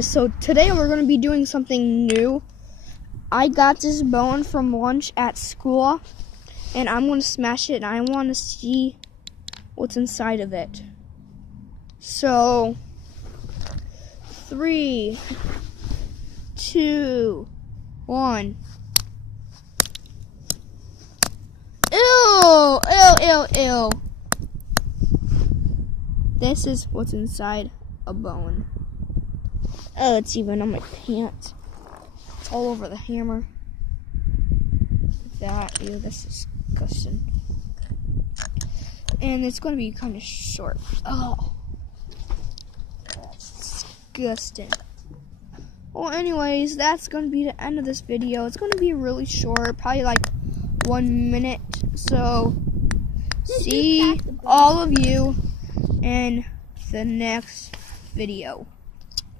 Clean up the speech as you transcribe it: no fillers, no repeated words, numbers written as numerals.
So today we're going to be doing something new. I got this bone from lunch at school, and I'm going to smash it, and I want to see what's inside of it. So, 3, 2, 1. Ew! Ew, ew, ew. This is what's inside a bone. Oh, it's even on my pants. It's all over the hammer. Ew, that's disgusting. And it's going to be kind of short. Oh, that's disgusting. Well, anyways, that's going to be the end of this video. It's going to be really short, probably like 1 minute. So, see all of you in the next video.